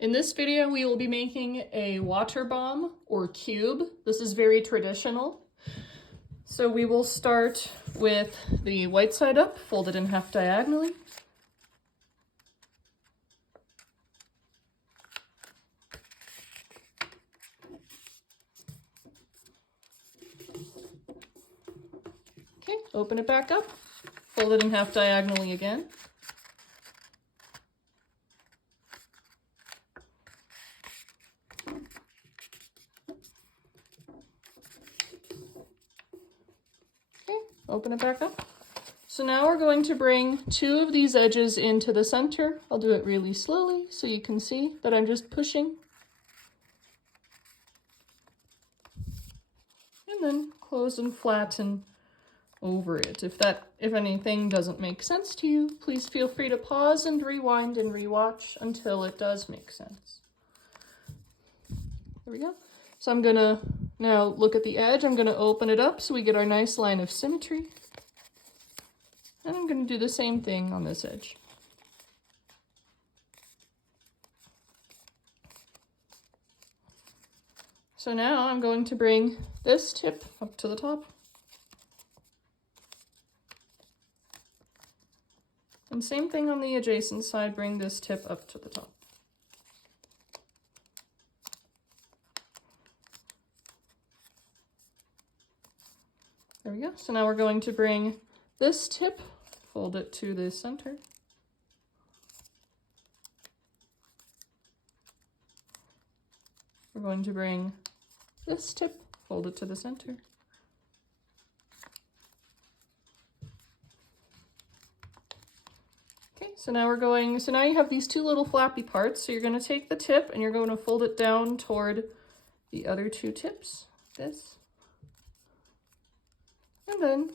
In this video, we will be making a water bomb or cube. This is very traditional. So we will start with the white side up, fold it in half diagonally. Okay, open it back up, fold it in half diagonally again. Open it back up. So now we're going to bring two of these edges into the center. I'll do it really slowly so you can see that I'm just pushing. And then close and flatten over it. If anything doesn't make sense to you, please feel free to pause and rewind and rewatch until it does make sense. There we go. So I'm gonna now look at the edge. I'm gonna open it up so we get our nice line of symmetry. And I'm gonna do the same thing on this edge. So now I'm going to bring this tip up to the top. And same thing on the adjacent side, bring this tip up to the top. There we go. So now we're going to bring this tip, fold it to the center. We're going to bring this tip, fold it to the center. Okay, so now you have these two little flappy parts. So you're going to take the tip and you're going to fold it down toward the other two tips, this. And then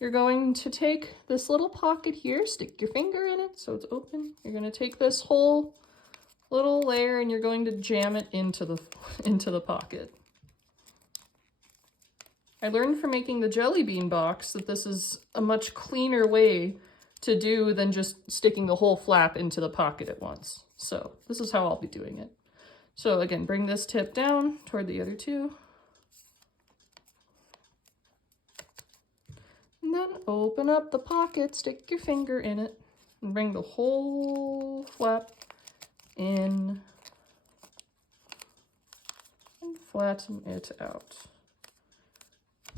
you're going to take this little pocket here, stick your finger in it so it's open. You're going to take this whole little layer and you're going to jam it into the pocket. I learned from making the jelly bean box that this is a much cleaner way to do than just sticking the whole flap into the pocket at once. So this is how I'll be doing it. So again, bring this tip down toward the other two. And then open up the pocket, stick your finger in it, and bring the whole flap in and flatten it out.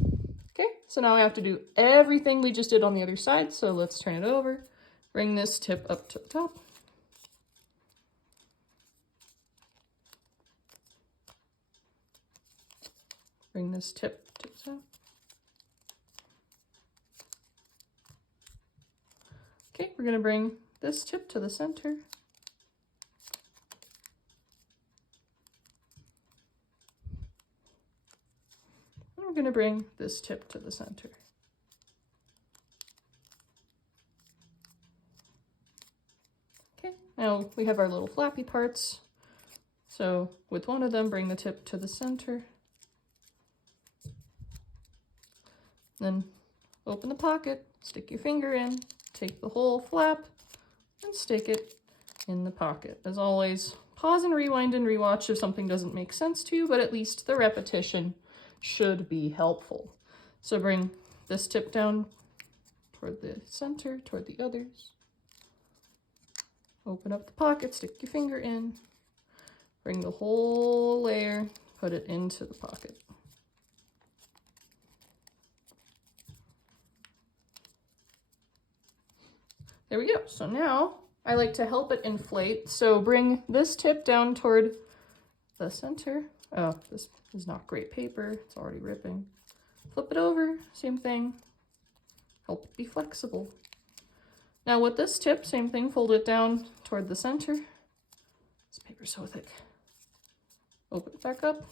Okay, so now I have to do everything we just did on the other side, so let's turn it over. Bring this tip up to the top. Bring this tip to the top. Okay, we're going to bring this tip to the center. And we're going to bring this tip to the center. Okay, now we have our little flappy parts. So with one of them, bring the tip to the center. Then open the pocket, stick your finger in. Take the whole flap and stick it in the pocket. As always, pause and rewind and rewatch if something doesn't make sense to you, but at least the repetition should be helpful. So bring this tip down toward the center, toward the others. Open up the pocket, stick your finger in, bring the whole layer, put it into the pocket. There we go. So now I like to help it inflate. So bring this tip down toward the center. Oh, this is not great paper. It's already ripping. Flip it over, same thing. Help it be flexible. Now with this tip, same thing, fold it down toward the center. This paper's so thick. Open it back up,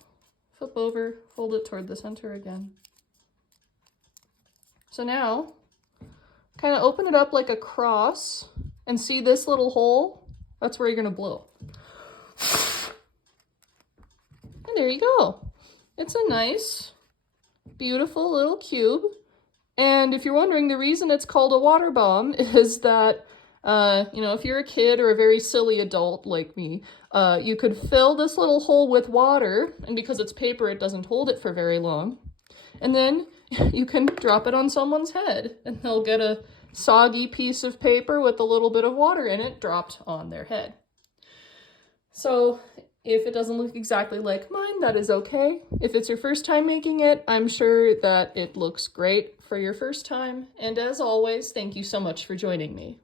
flip over, fold it toward the center again. So now, kind of open it up like a cross and see this little hole? That's where you're going to blow. And there you go. It's a nice, beautiful little cube. And if you're wondering, the reason it's called a water bomb is that You know, if you're a kid or a very silly adult like me, you could fill this little hole with water, and because it's paper, it doesn't hold it for very long. And then you can drop it on someone's head, and they'll get a soggy piece of paper with a little bit of water in it dropped on their head. So if it doesn't look exactly like mine, that is okay. If it's your first time making it, I'm sure that it looks great for your first time. And as always, thank you so much for joining me.